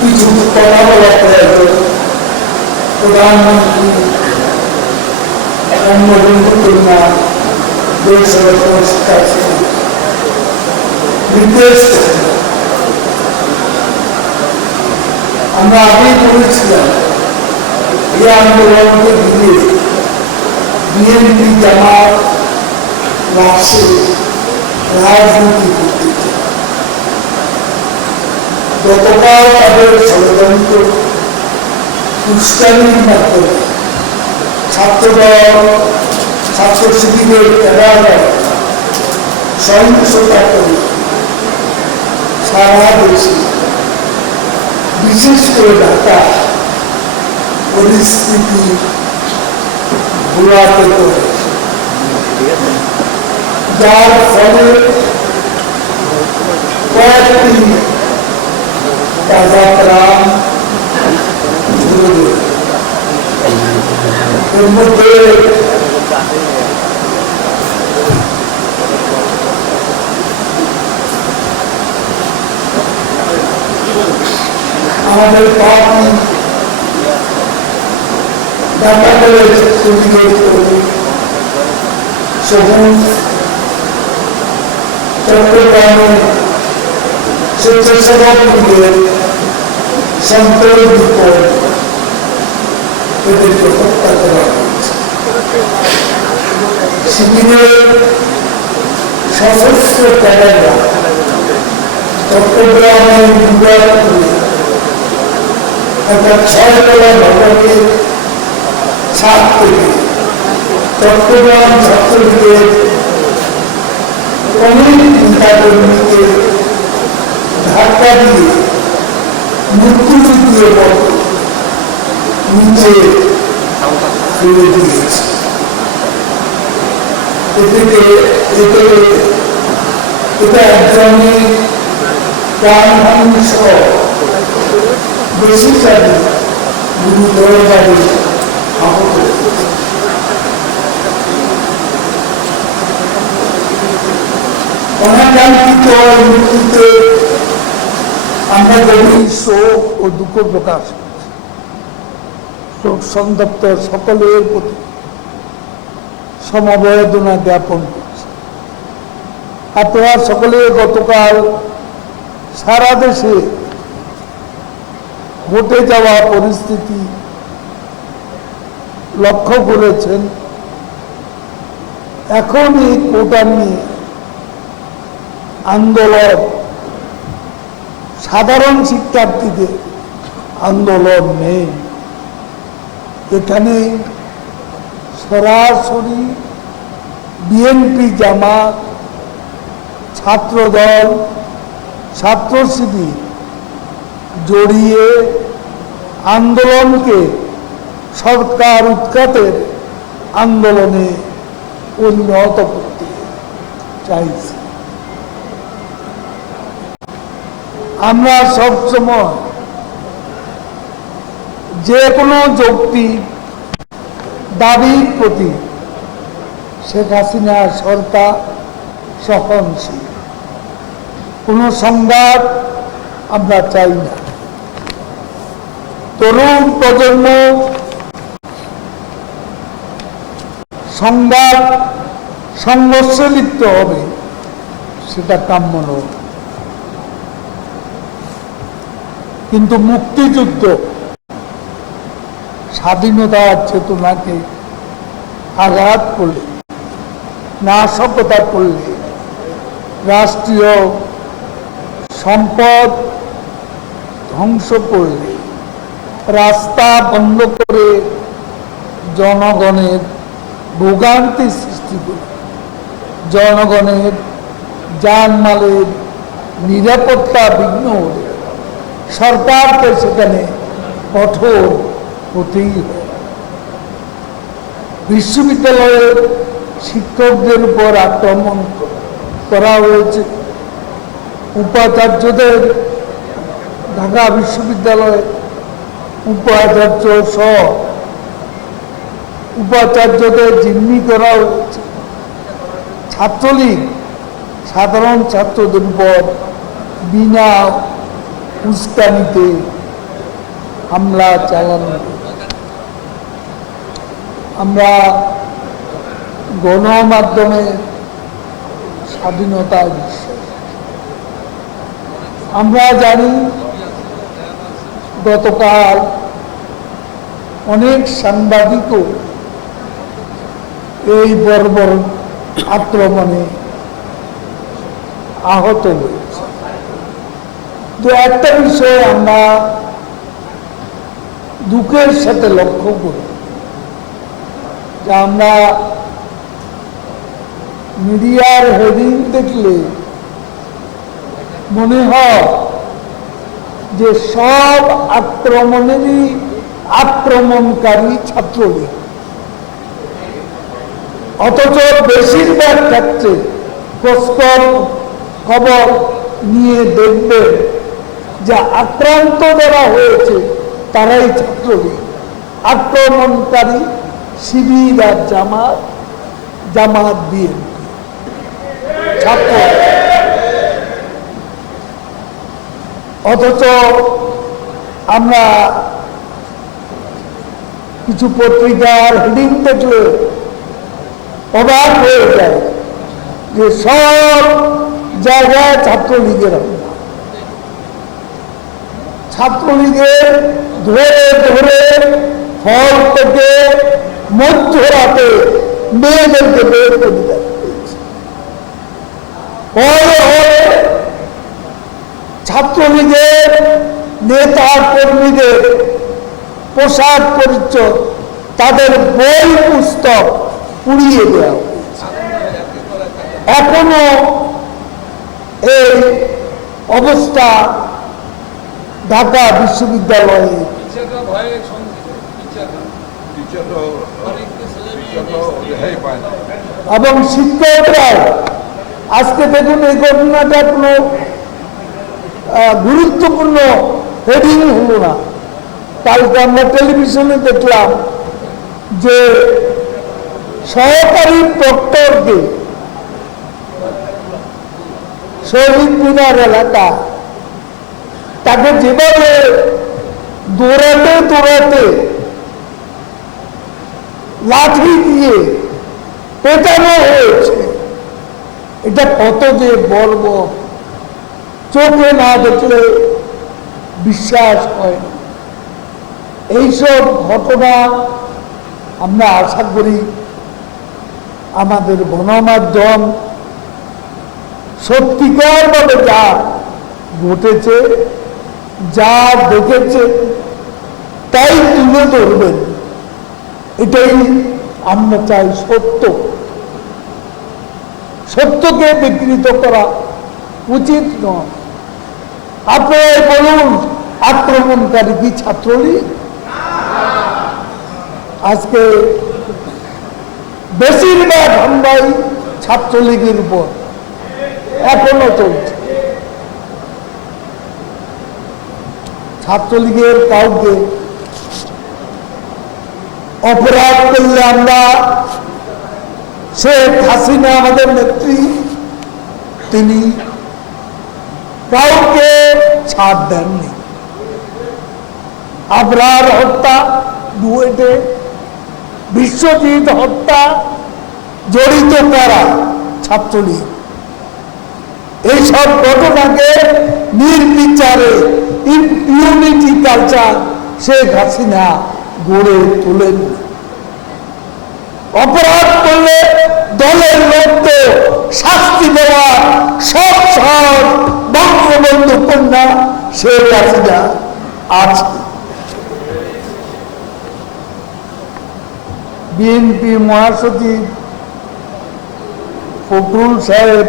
কিছু কথা বলা প্রয়োজন। প্রধানমন্ত্রী কন্যা বেসরকারি কাছে নির্দেশ করেন। আমরা আগেই বলেছিলাম এই আন্দোলনকে ঘিরে বিএনপি জামাত রাষ্ট্রে রাজনীতি করতে চায়। গতকাল তাদের ষড়যন্ত্র উস্কানির মাধ্যমে ছাত্রদল ছাত্র শিবিরের ক্যাডাররা সহিংসতা করে সারা দেশে বিশেষ করে ঢাকা পরিস্থিতি ঘোরাতে করে, যার ফলে কয়েকটি তাজা প্রাণ এর মধ্যে আমাদের পার্টি ঢাকা কলেজ সবুজ চট্টগ্রামে স্বেচ্ছাসেবক লীগের সন্ত্রাসী এদেরকে হত্যা করা হয়েছে। শিবিরের সশস্ত্র ক্যাডাররা চট্টগ্রামের একটা 6তলা ভবনের ছাদ থেকে চট্টগ্রাম ছাত্রলীগের অনেক নেতাকর্মীকে ধাক্কা দিয়ে মুক্তিযুদ্ধের মতো নিচে ফেলে দিয়েছে। এটা একজনের প্রাণহানি সহ বেশি চাবি গুরুতরভাবে আহত হয়েছে। অনাকাঙ্ক্ষিত মৃত্যুতে আমরা গভীর শোক ও দুঃখ প্রকাশ করছি। শোক সন্তপ্ত সকলের প্রতি সমবেদনা জ্ঞাপন করছি। আপনারা সকলে গতকাল সারা দেশে ঘটে যাওয়া পরিস্থিতি লক্ষ্য করেছেন। এখন এই কোটা নিয়ে আন্দোলন সাধারণ শিক্ষার্থীদের আন্দোলন নেই। এখানে সরাসরি বিএনপি জামাত ছাত্রদল ছাত্র শিবির জড়িয়ে আন্দোলনকে সরকার উৎখাতের আন্দোলনে পরিণত করতে চাইছে। আমরা সবসময় যে কোনো যৌক্তিক দাবির প্রতি শেখ হাসিনা সরকার সহনশীল। কোনো সংঘাত আমরা চাই না। তরুণ প্রজন্ম সংঘাত সংঘর্ষে লিপ্ত হবে, সেটা কাম্য নয়। কিন্তু মুক্তিযুদ্ধ স্বাধীনতার চেতনাকে আঘাত করলে, নাশকতা করলে, রাষ্ট্রীয় সম্পদ ধ্বংস করলে, রাস্তা বন্ধ করে জনগণের ভোগান্তি সৃষ্টি করে, জনগণের জানমালের নিরাপত্তা বিঘ্ন হলে সরকারকে সেখানে কঠোর হতেই হয়। বিশ্ববিদ্যালয়ের শিক্ষকদের উপর আক্রমণ করা হয়েছে। উপাচার্যদের ঢাকা বিশ্ববিদ্যালয়ের উপাচার্য সহ উপাচার্যদের জিম্মি করা হয়েছে। ছাত্রলীগ সাধারণ ছাত্রদের উপর বিনা উস্কানিতে হামলা চালানো। আমরা গণমাধ্যমে স্বাধীনতায় বিশ্বাস। আমরা জানি গতকাল অনেক সাংবাদিকও এই বর্বর আক্রমণে আহত হয়েছে। তো একটা বিষয় আমরা দুঃখের সাথে লক্ষ্য করি যে আমরা মিডিয়ার হেডিং দেখলে মনে হয় যে সব আক্রমণেরই আক্রমণকারী ছাত্রলীগ, অথচ বেশিরভাগ ক্ষেত্রে খবর নিয়ে দেখবে যে আক্রান্ত যারা হয়েছে তারাই ছাত্রলীগ, আক্রমণকারী শিবির আর জামাত বিএনপি ছাত্র। অথচ আমরা কিছু পত্রিকার হেডিং দেখলে অবাক হয়ে যায় যে সব জায়গায় ছাত্রলীগের হামলা। ছাত্রলীগের ধরে ধরে হল থেকে মধ্যরাতে মেয়েদেরকে বের করে দেয়। ছাত্রলীগের নেতা কর্মীদের পোশাক পরিচ্ছদ, তাদের বই পুস্তক পুড়িয়ে দেওয়া হয়েছে। এখনো এই অবস্থা ঢাকা বিশ্ববিদ্যালয়ে এবং শিক্ষকরাও আজকে দেখুন এই ঘটনাটা কোনো গুরুত্বপূর্ণ হেডিং হলো না। কালকে আমরা টেলিভিশনে দেখলাম যে সহকারী প্রক্টরকে শহীদ মিনার এলাকা তাকে যেভাবে দৌড়াতে দৌড়াতে লাঠি দিয়ে পেটানো হয়েছে, এটা কত যে বর্বর, চোখে না দেখলে বিশ্বাস হয় না। এইসব ঘটনা আমরা আশা করি আমাদের গণমাধ্যম সত্যিকারভাবে যা ঘটেছে, যা দেখেছে তাই তুলে ধরবেন। এটাই আমরা চাই। সত্যকে বিকৃত করা উচিত নয়। আপনারা বলুন, আক্রমণকারী কি ছাত্রলীগ? আজকে বেশিরভাগ হামলাই ছাত্রলীগের উপর এখনো চলছে। ছাত্রলীগের কাউকে অপরাধ করলে আমরা, শেখ হাসিনা আমাদের নেত্রী, তিনি কাউকে ছাড় দেননি। আবরার হত্যা, বুয়েটে বিশ্বজিৎ হত্যা জড়িত কারা? ছাত্রলীগ। এইসব ঘটনাকে নির্বিচারে ইউনিটি কালচার শেখ হাসিনা গড়ে তোলেন। অপরাধ করলে দলের লোককে শাস্তি দেওয়া সব সব বঙ্গবন্ধু কন্যা শেখ হাসিনা আছে। বিএনপি মহাসচিব ফখরুল সাহেব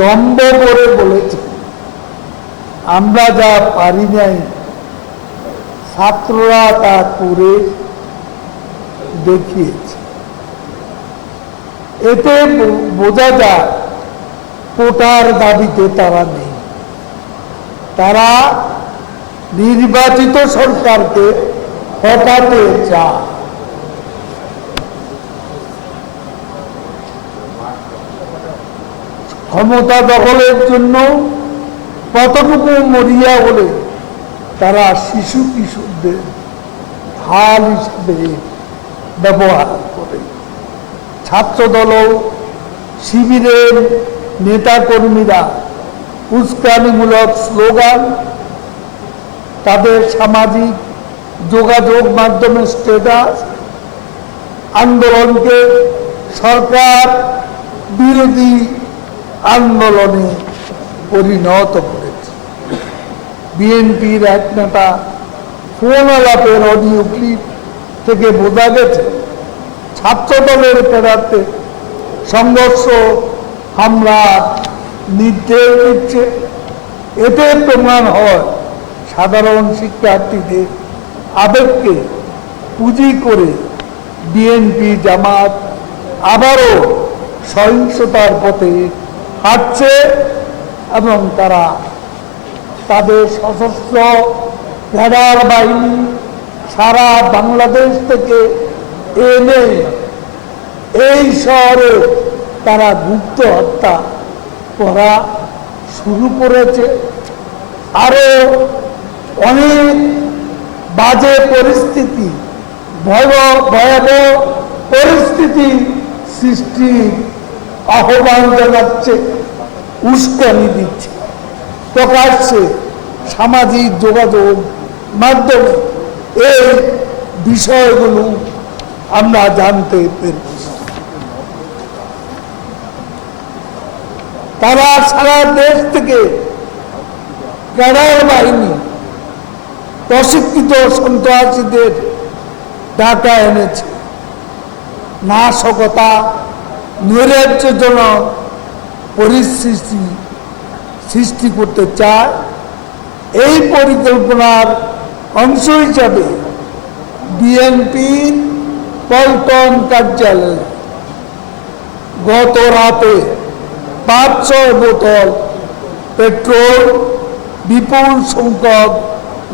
দম্ভ করে বলেছে, আমরা যা পারি নাই ছাত্ররা তা করে দেখিয়েছে। এতে বোঝা যায় কোটার দাবিতে তারা নেই। তারা নির্বাচিত সরকারকে হটাতে চায়। ক্ষমতা দখলের জন্য কতটুকু মরিয়া বলে তারা শিশু কিশোরদের ঢাল হিসেবে ব্যবহার করে। ছাত্রদল শিবিরের নেতাকর্মীরা উস্কানিমূলক স্লোগান, তাদের সামাজিক যোগাযোগ মাধ্যমে স্ট্যাটাস আন্দোলনকে সরকার বিরোধী আন্দোলনে পরিণত করেছে। বিএনপির এক নেতা ফোন আলাপের অডিও ক্লিপ থেকে বোঝা গেছে ছাত্রদলের প্রার্থে সংঘর্ষ হামলার নির্দেশ দিচ্ছে। এতে প্রমাণ হয় সাধারণ শিক্ষার্থীদের আবেগকে পুঁজি করে বিএনপি জামাত আবারও সহিংসতার পথে হাঁটছে এবং তারা তাদের সশস্ত্র ক্যাডার বাহিনী সারা বাংলাদেশ থেকে এনে এই শহরে তারা গুপ্ত হত্যা করা শুরু করেছে। আরো অনেক বাজে পরিস্থিতি, ভয়াবহ পরিস্থিতি সৃষ্টির আহ্বান জানাচ্ছে, উস্কানি দিচ্ছে। প্রকাশ্যে সামাজিক যোগাযোগ মাধ্যমে এই বিষয়গুলো আমরা জানতে পেরেছি। তারা সারা দেশ থেকে ক্যাডার বাহিনী প্রশিক্ষিত সন্ত্রাসীদের ঢাকা এনেছে। নাশকতা, নৈরাজ্যজনক পরিস্থিতি সৃষ্টি করতে চায়। এই পরিকল্পনার অংশ হিসাবে বিএনপির পল্টন কার্যালয়ে গত রাতে 500 বোতল পেট্রোল, বিপুল সংখ্যক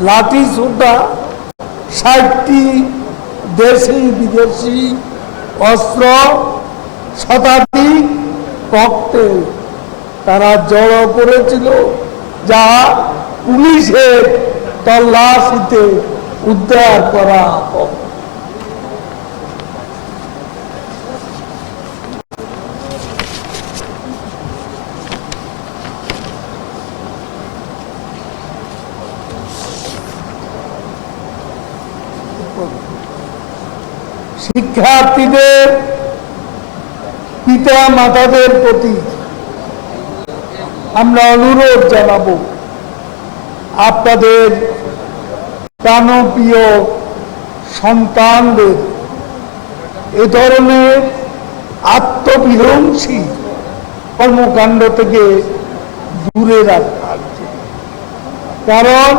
লাঠি সোটা, 60টি দেশি বিদেশি অস্ত্র, শতাধিক ককটেল তারা জড়ো করেছিল, যা পুলিশের তল্লাশিতে উদ্ধার করা হয়। শিক্ষার্থীদের পিতা মাতাদের প্রতি আমরা অনুরোধ জানাবো, আপনাদের প্রাণপ্রিয় সন্তানদের এ ধরনের আত্মবিধ্বংসী কর্মকাণ্ড থেকে দূরে রাখার, কারণ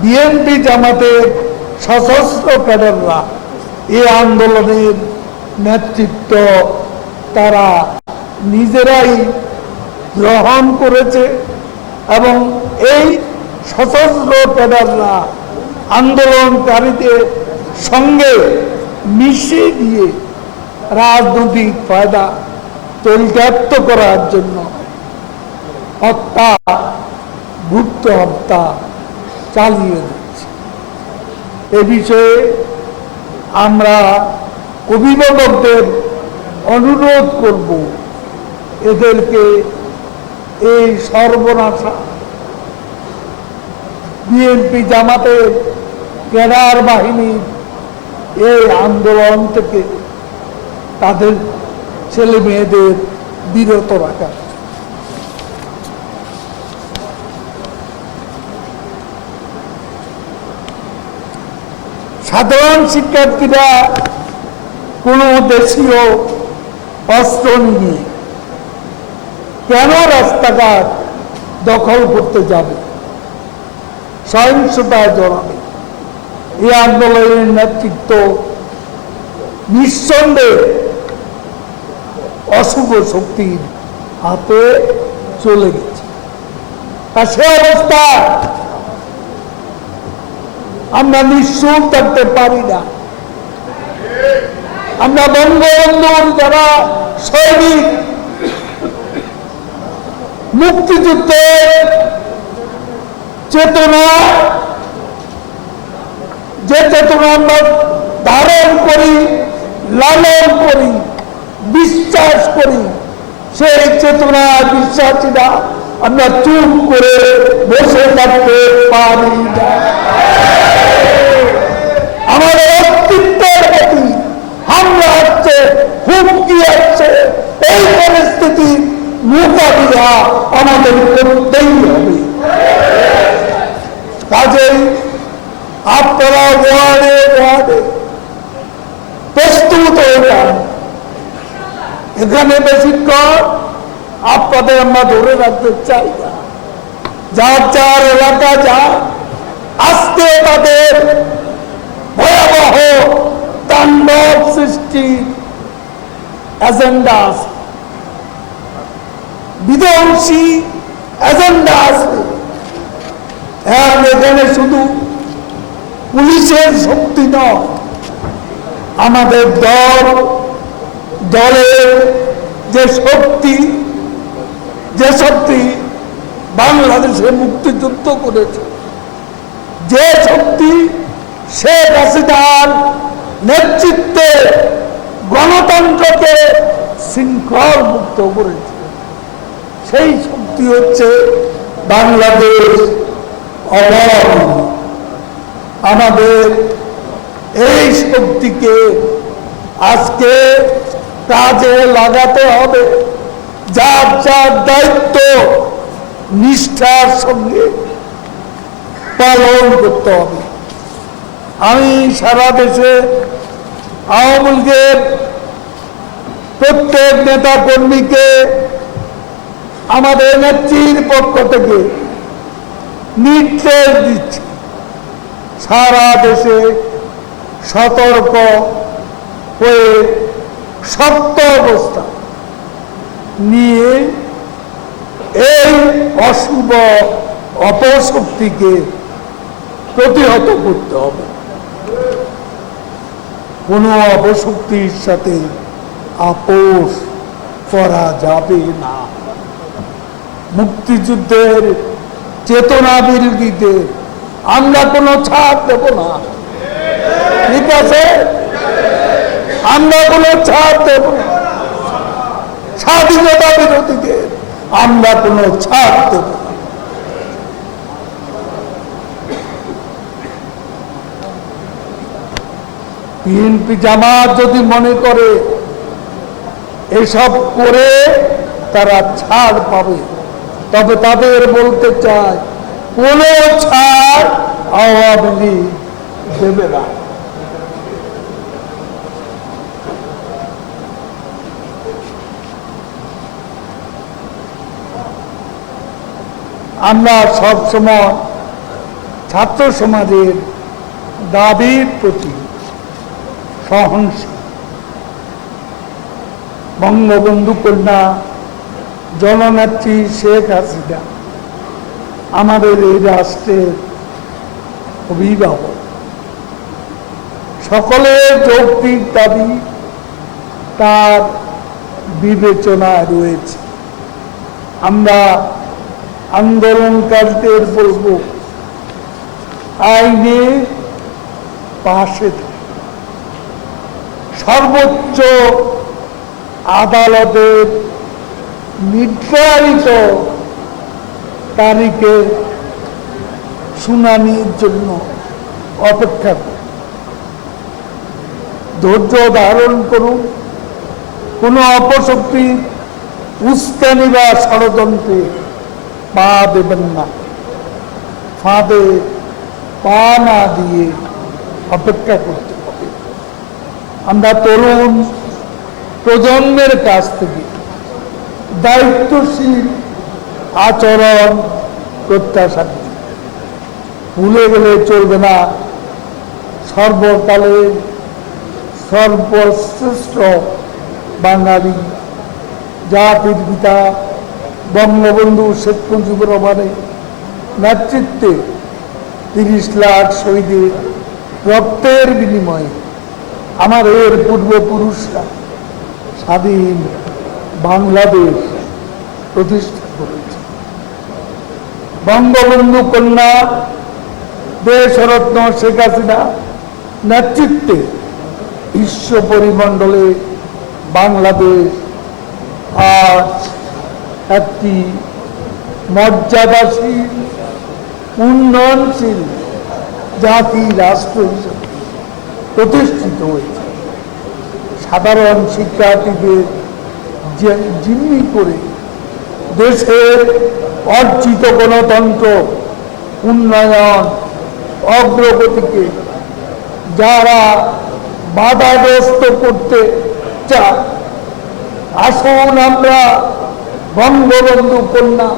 বিএনপি জামাতের সশস্ত্র ক্যাডাররা এই আন্দোলনের নেতৃত্ব তারা নিজেরাই গ্রহণ করেছে এবং এই সশস্ত্র ক্যাডাররা আন্দোলনকারীদের সঙ্গে মিশিয়ে দিয়ে রাজনৈতিক ফায়দা চরিতার্থ করার জন্য হত্যা, গুপ্ত হত্যা চালিয়ে যাচ্ছে। এ বিষয়ে আমরা অভিভাবকদের অনুরোধ করব, এদেরকে এই সর্বনাশা বিএনপি জামাতের ক্যাডার বাহিনীর এই আন্দোলন থেকে তাদের ছেলে মেয়েদের বিরত রাখা। সাধারণ শিক্ষার্থীরা কোনো দেশীয় অস্ত্র নিয়ে কেন রাস্তাঘাট দখল করতে যাবে, সহিংসতায় জড়াবে? এই আন্দোলনের নেতৃত্ব নিঃসন্দেহে অশুভ শক্তির হাতে চলে গেছে। আর সে অবস্থা আমরা নিশ্চুপ থাকতে পারি না। আমরা বঙ্গবন্ধুর যারা সৈনিক, মুক্তিযুদ্ধে চেতনা, যে চেতনা আমরা ধারণ করি, লালন করি, বিশ্বাস করি, সেই চেতনা বিশ্বাসীরা আমরা চুপ করে বসে থাকতে পারি না। আমাদের অস্তিত্বের প্রতি হামলা হচ্ছে, হুমকি হচ্ছে। এই পরিস্থিতি মোকাবিলা আমাদের করতেই হবে। কাজেই আপনারা ওয়ার্ডে ওয়ার্ডে প্রস্তুত হয়ে যান। এখানে বেশিক্ষণ আপনাদের আমরা ধরে রাখতে চাই না। যার যার এলাকা যা আজকে তাদের ভয়াবহ তাণ্ডব সৃষ্টি এজেন্ডা আছে, বিধ্বংসী এজেন্ডা আছে। এখানে শুধু পুলিশের শক্তি নয়, আমাদের দলের যে শক্তি বাংলাদেশে মুক্তিযুদ্ধ করেছে, যে শক্তি শেখ হাসিনার নেতৃত্বে গণতন্ত্রকে শৃঙ্খল মুক্ত করেছে, সেই শক্তি হচ্ছে বাংলাদেশ আওয়ামী লীগ। আমাদের এই শক্তিকে আজকে কাজে লাগাতে হবে, যার যার দায়িত্ব নিষ্ঠার সঙ্গে পালন করতে হবে। আমি সারা দেশে আওয়ামী লীগের প্রত্যেক নেতা কর্মীকে আমাদের নেত্রীর পক্ষ থেকে নির্দেশ দিচ্ছি, সারা দেশে সতর্ক হয়ে শক্ত অবস্থা নিয়ে এই অশুভ অপশক্তিকে প্রতিহত করতে হবে। কোনো অপশক্তির সাথে আপোষ করা যাবে না। মুক্তিযুদ্ধের চেতনা বিরোধীতে আমরা কোনো ছাড় দেব না, ঠিক আছে? আমরা কোনো ছাড় দেব না। স্বাধীনতা বিরোধীদের আমরা কোনো ছাড় দেব না। বিএনপি জামাত যদি মনে করে এসব করে তারা ছাড় পাবে, তবে তাদের বলতে চায় কোনো ছাড় আওয়ামী লীগ দেবে না। আমরা সবসময় ছাত্র সমাজের দাবির প্রতি সহনশীল। বঙ্গবন্ধু কন্যা জননেত্রী শেখ হাসিনা আমাদের এই রাষ্ট্রের অভিভাবক। সকলের যৌক্তিক দাবি তার বিবেচনায় রয়েছে। আমরা আন্দোলনকারীদের বলব, আইনে পাশে সর্বোচ্চ আদালতের নির্ধারিত তারিখে শুনানির জন্য অপেক্ষা করুন। ধৈর্য ধারণ করুন। কোনো অপশক্তির উস্কানি বা ষড়যন্ত্রে পা দেবেন না। ফাঁদে পা না দিয়ে অপেক্ষা করতে হবে। আমরা তরুণ প্রজন্মের কাছ থেকে দায়িত্বশীল আচরণ প্রত্যাশা করি। ভুলে গেলে চলবে না, সর্বকালে সর্বশ্রেষ্ঠ বাঙালি জাতির পিতা বঙ্গবন্ধু শেখ মুজিবুর রহমানের নেতৃত্বে 30 লাখ শহীদের রক্তের বিনিময়ে আমাদের পূর্বপুরুষরা স্বাধীন বাংলাদেশ প্রতিষ্ঠা করেছে। বঙ্গবন্ধু কন্যা দেশরত্ন শেখ হাসিনা নেতৃত্বে বিশ্ব পরিমণ্ডলে বাংলাদেশ আজ একটি মর্যাদাশীল উন্নয়নশীল জাতি রাষ্ট্র হিসেবে প্রতিষ্ঠিত হয়েছে। সাধারণ শিক্ষার্থীদের জিম্মি করে দেশের অর্জিত গণতন্ত্র উন্নয়ন অগ্রগতিকে যারা বাধাগ্রস্ত করতে চায়, আসুন আমরা বঙ্গবন্ধু কন্যা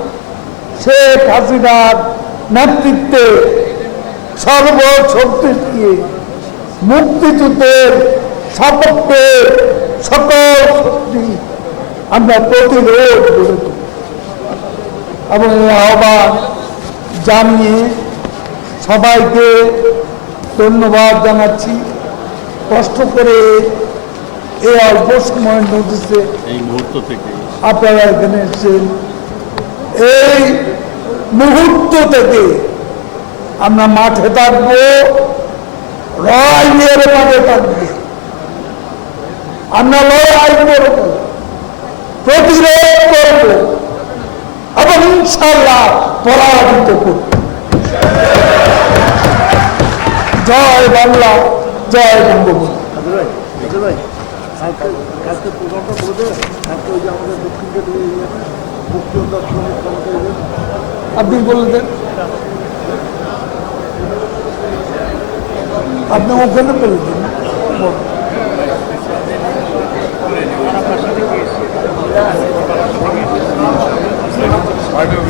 শেখ হাসিনার নেতৃত্বে সর্বশক্তি দিয়ে মুক্তিযুদ্ধের সপক্ষে সকল শক্তি আমরা প্রতিরোধ করে তুলি এবং এই আহ্বান জানিয়ে সবাইকে ধন্যবাদ জানাচ্ছি। কষ্ট করে এই অল্প সময়ের নোটিশে এই মুহূর্ত থেকে আপনারা এখানে এসেছেন। এই মুহূর্ত থেকে আমরা মাঠে থাকবো, লড়াইয়ের মাঠে থাকবো, আমরা লড়াই করব, প্রতিরোধ করব এবং ইনশাআল্লাহ পরাজিত করব। জয় বাংলা, জয় বঙ্গবন্ধু। আপনি বলে দেন, আপনি ওখানে বলে দিন।